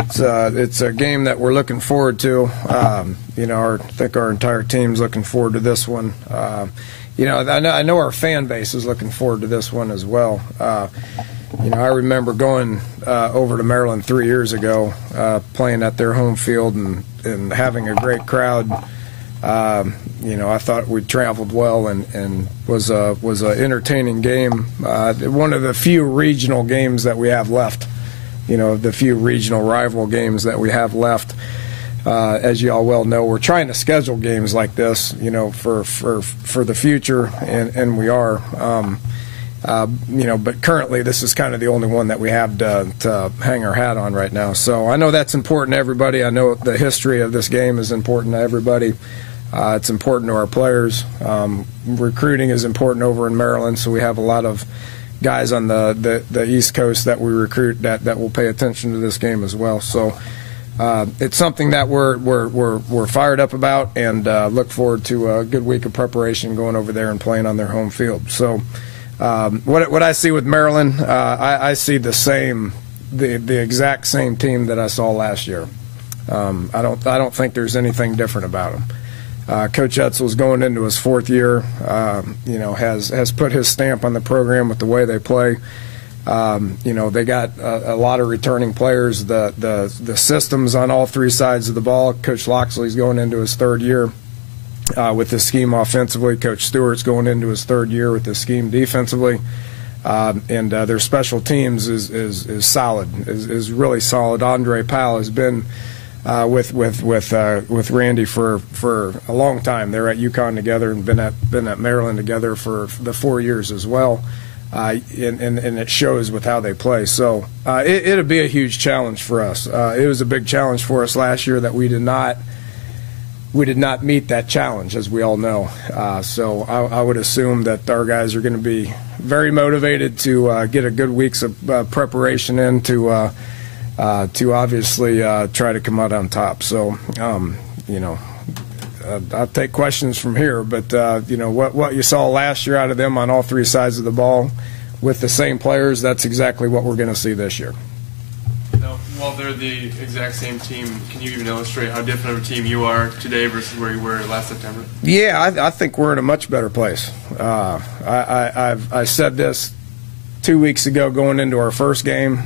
It's a game that we're looking forward to. I think our entire team's looking forward to this one. I know our fan base is looking forward to this one as well. I remember going over to Maryland 3 years ago, playing at their home field and having a great crowd. I thought we traveled well and was an entertaining game. One of the few regional games that we have left. The few regional rival games that we have left. As you all well know, we're trying to schedule games like this, for the future, and we are. But currently this is kind of the only one that we have to hang our hat on right now. So I know that's important to everybody. I know the history of this game is important to everybody. It's important to our players. Recruiting is important over in Maryland, so we have a lot of guys on the East Coast that we recruit that will pay attention to this game as well. So it's something that we're fired up about, and look forward to a good week of preparation going over there and playing on their home field. So what I see with Maryland, I see the exact same team that I saw last year. I don't think there's anything different about them. Coach Etzel's going into his fourth year. Has put his stamp on the program with the way they play. They got a lot of returning players. The systems on all three sides of the ball. Coach Loxley's going into his third year with his scheme offensively. Coach Stewart's going into his third year with his scheme defensively. And their special teams is solid, is really solid. Andre Powell has been with Randy for a long time. They're at UConn together and been at Maryland together for the 4 years as well. And it shows with how they play. So it'll be a huge challenge for us. It was a big challenge for us last year that we did not meet that challenge, as we all know. So I would assume that our guys are going to be very motivated to get a good week's of preparation in to obviously try to come out on top. So I'll take questions from here, but what you saw last year out of them on all three sides of the ball with the same players, that's exactly what we're going to see this year. While they're the exact same team, can you even illustrate how different of a team you are today versus where you were last September? Yeah, I think we're in a much better place. I said this 2 weeks ago going into our first game,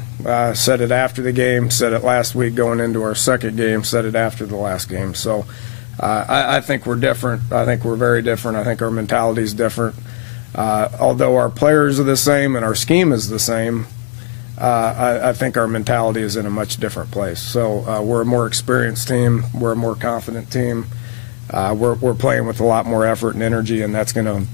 said it after the game, said it last week going into our second game, said it after the last game. So I think we're different. I think we're very different. I think our mentality is different. Although our players are the same and our scheme is the same, I think our mentality is in a much different place. So we're a more experienced team. We're a more confident team. We're playing with a lot more effort and energy, and that's going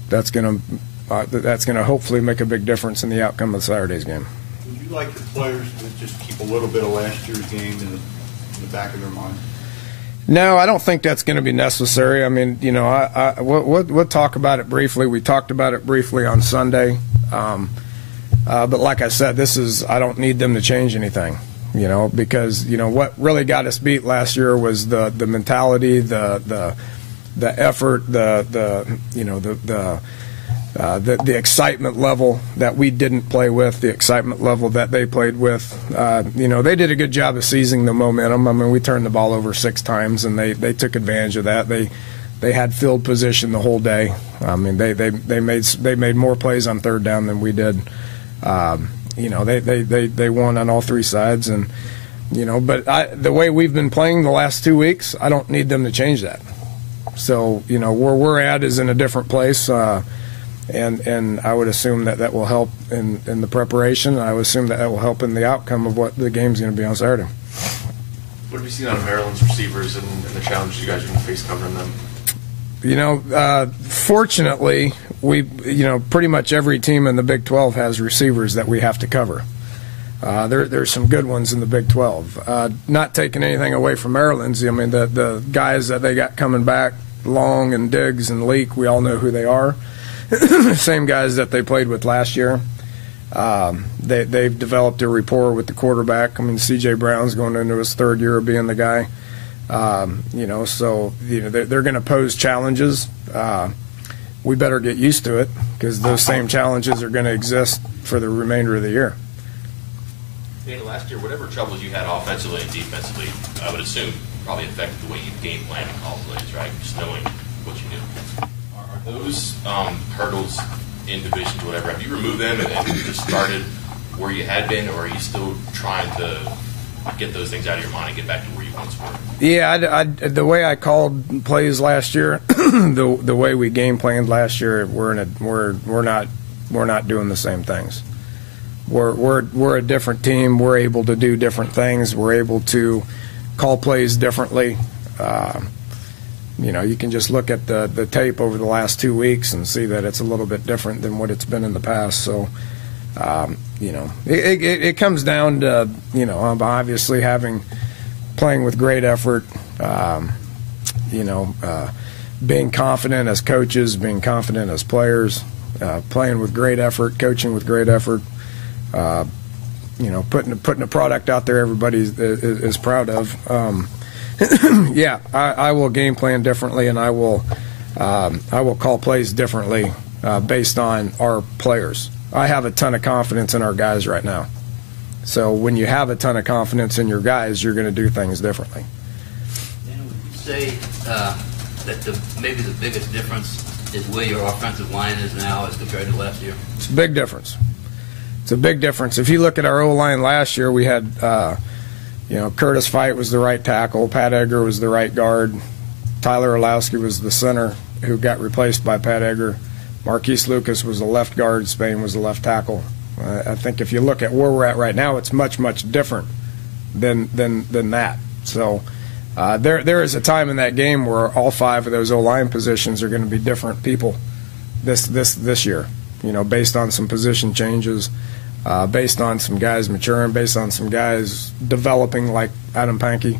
to hopefully make a big difference in the outcome of Saturday's game. Would you like the players to just keep a little bit of last year's game in the back of their mind? No, I don't think that's going to be necessary. I mean, we'll talk about it briefly. We talked about it briefly on Sunday. But like I said, I don't need them to change anything, because, what really got us beat last year was the mentality, the effort, the excitement level that we didn't play with, the excitement level that they played with. They did a good job of seizing the momentum. I mean, we turned the ball over 6 times, and they took advantage of that. They had field position the whole day. I mean, they made more plays on third down than we did. They won on all three sides, and but the way we've been playing the last 2 weeks, I don't need them to change that. So where we're at is in a different place, and I would assume that will help in the preparation. I would assume that will help in the outcome of what the game's going to be on Saturday. What have you seen out of Maryland's receivers and the challenges you guys are going to face covering them? Fortunately, we pretty much every team in the Big 12 has receivers that we have to cover. There's some good ones in the Big 12. Not taking anything away from Maryland's. I mean, the guys that they got coming back, Long and Diggs and Leak, we all know who they are. Same guys that they played with last year. They've developed a rapport with the quarterback. I mean, C.J. Brown's going into his third year of being the guy. So they're going to pose challenges. We better get used to it because those same challenges are going to exist for the remainder of the year. Dana, last year, whatever troubles you had offensively and defensively, I would assume probably affected the way you game plan and call plays, right? Just knowing what you do. Are those hurdles in divisions, whatever, have you removed them and just started where you had been, or are you still trying to get those things out of your mind and get back to where you once were? Yeah, the way I called plays last year, the way we game planned last year, we're not doing the same things. We're a different team. We're able to do different things. We're able to call plays differently. You can just look at the tape over the last 2 weeks and see that it's a little bit different than what it's been in the past. So, it comes down to, obviously playing with great effort, being confident as coaches, being confident as players, playing with great effort, coaching with great effort, putting a product out there everybody is proud of. Yeah, I will game plan differently, and I will call plays differently based on our players. I have a ton of confidence in our guys right now. So when you have a ton of confidence in your guys, you're going to do things differently. And would you say that maybe the biggest difference is where your offensive line is now as compared to last year? It's a big difference. It's a big difference. If you look at our O-line last year, we had Curtis Fight was the right tackle, Pat Egger was the right guard, Tyler Orlowski was the center who got replaced by Pat Egger, Marquise Lucas was the left guard, Spain was the left tackle. I think if you look at where we're at right now, it's much, much different than that. So there is a time in that game where all 5 of those O-line positions are going to be different people this year, based on some position changes, based on some guys maturing, based on some guys developing like Adam Pankey.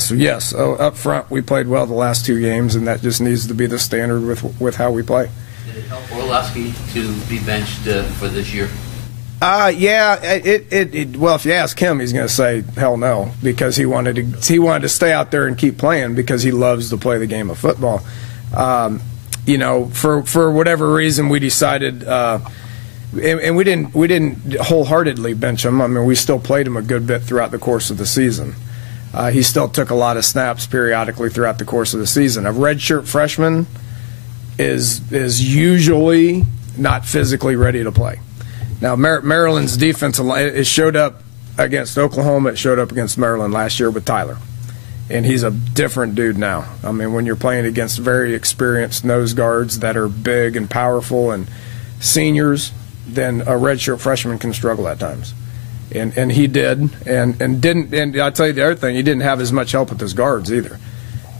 So yes, up front we played well the last 2 games, and that just needs to be the standard with how we play. Did it help Orlowski to be benched for this year? Yeah. Well, if you ask him, he's going to say hell no, because he wanted to stay out there and keep playing because he loves to play the game of football. For whatever reason, we decided. And we didn't wholeheartedly bench him. I mean, we still played him a good bit throughout the course of the season. He still took a lot of snaps periodically throughout the course of the season. A redshirt freshman is usually not physically ready to play. Now, Maryland's defensive line, it showed up against Oklahoma. It showed up against Maryland last year with Tyler. And he's a different dude now. I mean, when you're playing against very experienced nose guards that are big and powerful and seniors, then a redshirt freshman can struggle at times. And he did. And I'll tell you the other thing, he didn't have as much help with his guards either.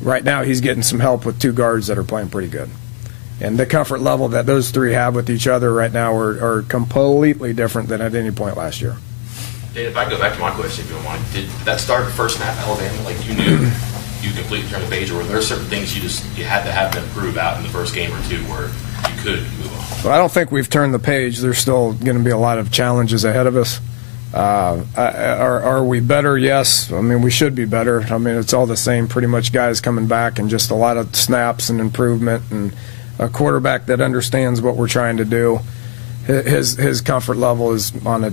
Right now he's getting some help with 2 guards that are playing pretty good. And the comfort level that those 3 have with each other right now are completely different than at any point last year. Dave, if I go back to my question, if you don't mind, did that start the first snap Alabama? Like you knew you completely turned the page, or were there certain things you had to have them prove out in the first game or 2 where you could move on? Well, I don't think we've turned the page. There's still going to be a lot of challenges ahead of us. Are we better? Yes. I mean, we should be better. I mean, it's all the same, pretty much guys coming back and just a lot of snaps and improvement and a quarterback that understands what we're trying to do. His comfort level is on a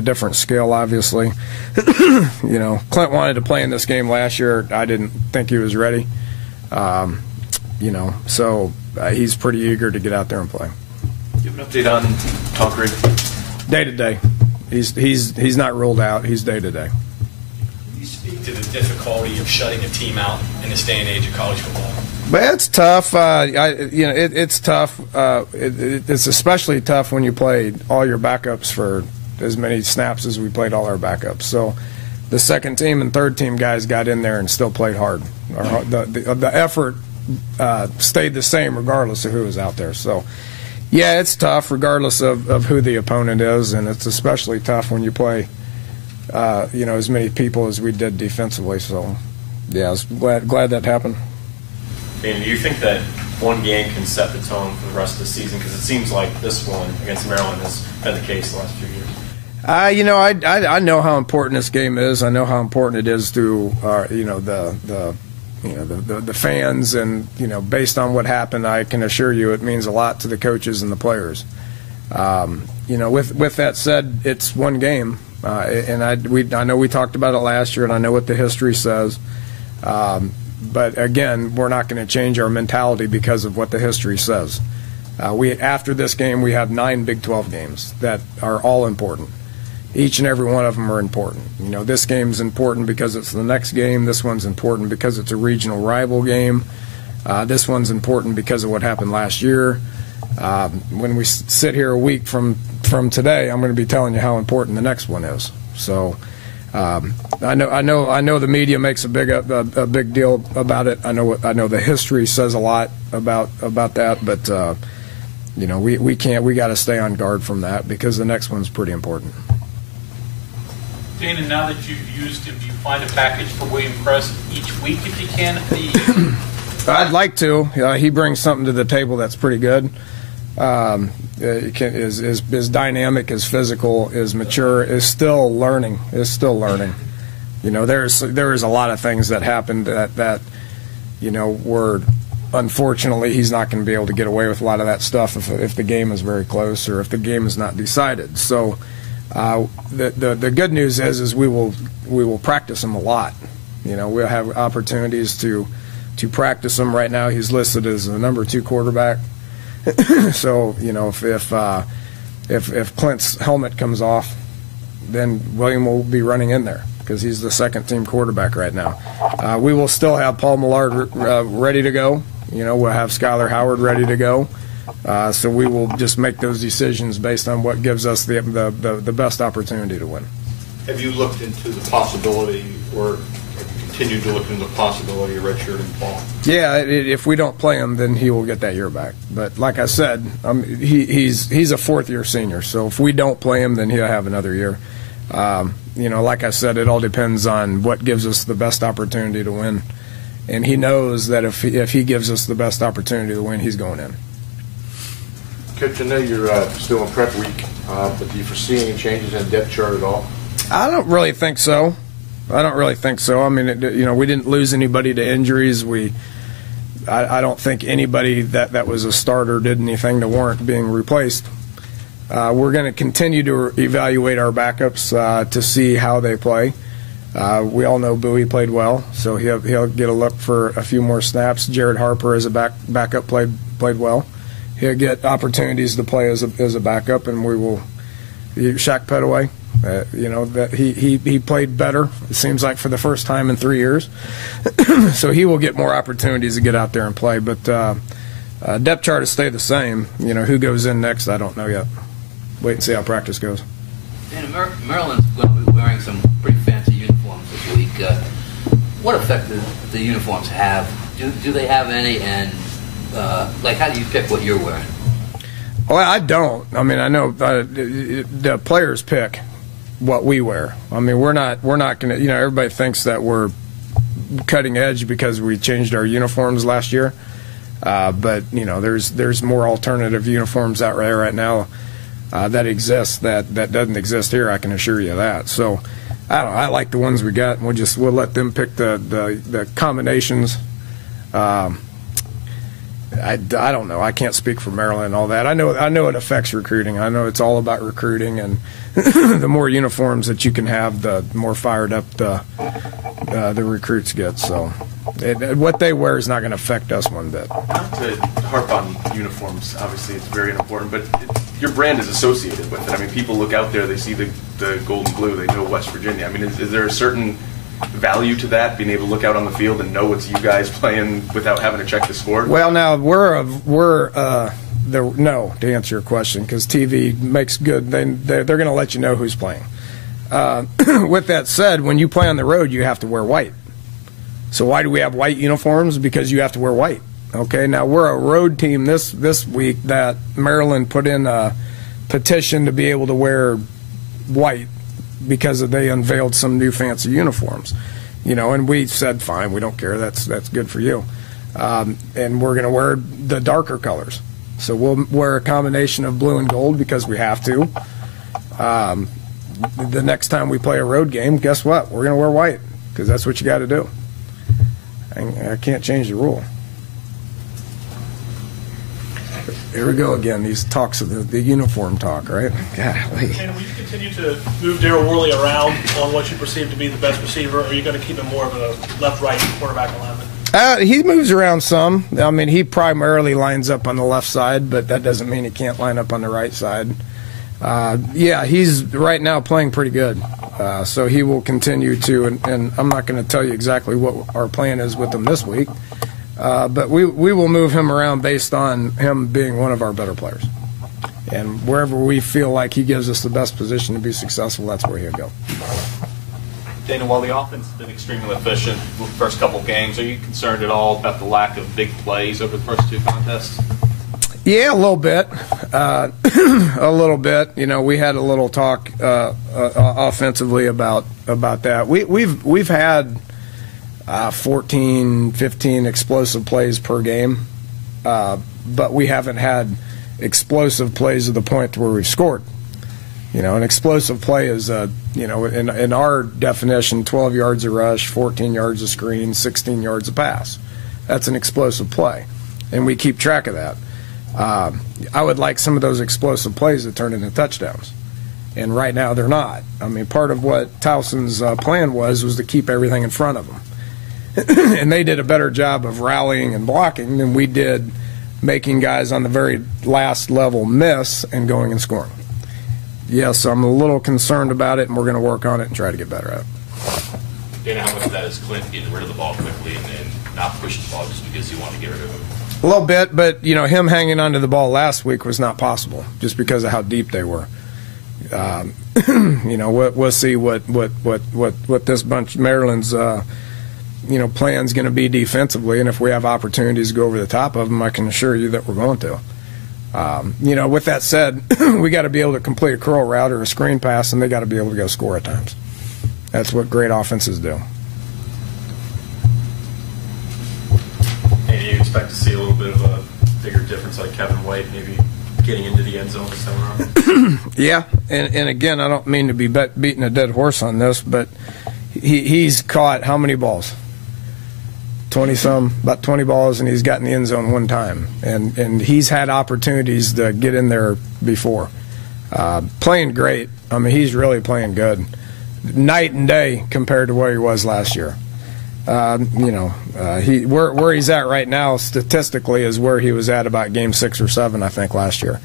different scale, obviously. Clint wanted to play in this game last year. I didn't think he was ready. So he's pretty eager to get out there and play. Do you have an update on Tonkery? Day to day. He's not ruled out. He's day to day. Can you speak to the difficulty of shutting a team out in this day and age of college football? But it's tough. It's tough. It's especially tough when you play all your backups for as many snaps as we played all our backups. So the second team and third team guys got in there and still played hard. The effort stayed the same regardless of who was out there. So, yeah, it's tough regardless of who the opponent is, and it's especially tough when you play as many people as we did defensively. So, yeah, I was glad that happened. Dan, do you think that one game can set the tone for the rest of the season? Because it seems like this one against Maryland has been the case the last few years. I know how important this game is. I know how important it is to the fans, and based on what happened, I can assure you it means a lot to the coaches and the players. with that said, it's one game, and I know we talked about it last year, and I know what the history says. But again, we're not going to change our mentality because of what the history says. After this game, we have 9 Big 12 games that are all important. Each and every one of them are important. This game's important because it's the next game. This one's important because it's a regional rival game. This one's important because of what happened last year. When we sit here a week from today, I'm going to be telling you how important the next one is. So I know the media makes a big deal about it. I know the history says a lot about that, but we can't. We got to stay on guard from that because the next one's pretty important. Dana, now that you've used him, do you find a package for William Press each week if you can? I'd like to. He brings something to the table that's pretty good. Is dynamic, is physical, is mature, is still learning. There is a lot of things that happened that were, unfortunately, he's not going to be able to get away with a lot of that stuff if the game is very close or if the game is not decided. So the good news is we will practice him a lot. We'll have opportunities to practice him. Right now he's listed as the number 2 quarterback. So if Clint's helmet comes off, then William will be running in there because he's the second-team quarterback right now. We will still have Paul Millard ready to go. We'll have Skylar Howard ready to go. So we will just make those decisions based on what gives us the best opportunity to win. Have you looked into the possibility, or have you continued to look into the possibility of redshirting Paul? Yeah, if we don't play him, then he will get that year back. But like I said, he's a fourth-year senior, so if we don't play him, then he'll have another year. Like I said, it all depends on what gives us the best opportunity to win. And he knows that if he gives us the best opportunity to win, he's going in. Coach, I know you're still in prep week, but do you foresee any changes in depth chart at all? I don't really think so. I mean, we didn't lose anybody to injuries. I don't think anybody that was a starter did anything to warrant being replaced. We're going to continue to evaluate our backups to see how they play. We all know Bowie played well, so he'll get a look for a few more snaps. Jared Harper as a backup played well. He'll get opportunities to play as a backup, and we will. Shaq Petaway, that he played better. It seems like for the first time in 3 years, so he will get more opportunities to get out there and play. But depth chart has stayed the same. Who goes in next, I don't know yet. Wait and see how practice goes. And Maryland's going to be wearing some pretty fancy uniforms this week. What effect do the uniforms have? Do they have any? And how do you pick what you're wearing? Well, I don't. I mean, I know the players pick what we wear. I mean, we're not going to. Everybody thinks that we're cutting edge because we changed our uniforms last year. But there's more alternative uniforms out there right now that exist that doesn't exist here. I can assure you that. So I like the ones we got. And we'll let them pick the combinations. I don't know. I can't speak for Maryland and all that. I know it affects recruiting. I know it's all about recruiting, and the more uniforms that you can have, the more fired up the recruits get. So what they wear is not going to affect us one bit. Not to harp on uniforms, obviously it's very important, but your brand is associated with it. I mean, people look out there, they see the gold and blue, they know West Virginia. I mean, is there a certain value to that, being able to look out on the field and know it's you guys playing without having to check the score? Well, now no, to answer your question, because TV makes good. They're going to let you know who's playing. With that said, when you play on the road, you have to wear white. So why do we have white uniforms? Because you have to wear white. Okay, now we're a road team this week that Maryland put in a petition to be able to wear white because they unveiled some new fancy uniforms, and we said, fine, we don't care, that's good for you. And we're going to wear the darker colors. So we'll wear a combination of blue and gold because we have to. The next time we play a road game, guess what? We're going to wear white because that's what you got to do. I can't change the rule. Here we go again. These talks of the uniform talk, right? Golly. And will you continue to move Daryl Worley around on what you perceive to be the best receiver, or are you going to keep him more of a left-right quarterback alignment? He moves around some. I mean, he primarily lines up on the left side, but that doesn't mean he can't line up on the right side. Yeah, he's right now playing pretty good. So he will continue to, and I'm not going to tell you exactly what our plan is with him this week, but we will move him around based on him being one of our better players. And wherever we feel like he gives us the best position to be successful, that's where he'll go. Dana, while the offense has been extremely efficient the first couple of games, are you concerned at all about the lack of big plays over the first two contests? Yeah, a little bit. A little bit. You know, we had a little talk offensively about that. We've had 14, 15 explosive plays per game, but we haven't had explosive plays to the point where we've scored. You know, an explosive play is, in our definition, 12 yards a rush, 14 yards a screen, 16 yards a pass. That's an explosive play, and we keep track of that. I would like some of those explosive plays to turn into touchdowns, and right now they're not. I mean, part of what Towson's plan was to keep everything in front of them, and they did a better job of rallying and blocking than we did making guys on the very last level miss and going and scoring. Yes, I'm a little concerned about it, and we're going to work on it and try to get better at it. Dana, how much of that is Clint getting rid of the ball quickly and not pushing the ball just because you want to get rid of him? A little bit, but him hanging onto the ball last week was not possible just because of how deep they were. We'll see what this bunch Maryland's plan's going to be defensively, and if we have opportunities to go over the top of them, I can assure you that we're going to. With that said, we got to be able to complete a curl route or a screen pass, and they got to be able to go score at times. That's what great offenses do. And you expect to see a little bit of a bigger difference, like Kevin White maybe getting into the end zone this time around? Yeah, and again, I don't mean to be beating a dead horse on this, but he's caught how many balls? 20-some, about 20 balls, and he's gotten the end zone one time. And he's had opportunities to get in there before. Playing great. I mean, he's really playing good. Night and day compared to where he was last year. Where he's at right now statistically is where he was at about game 6 or 7, I think, last year.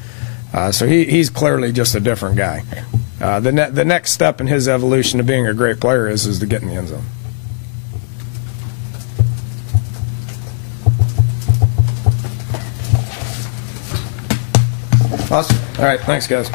So he's clearly just a different guy. The next step in his evolution to being a great player is to get in the end zone. Awesome. All right, thanks, guys.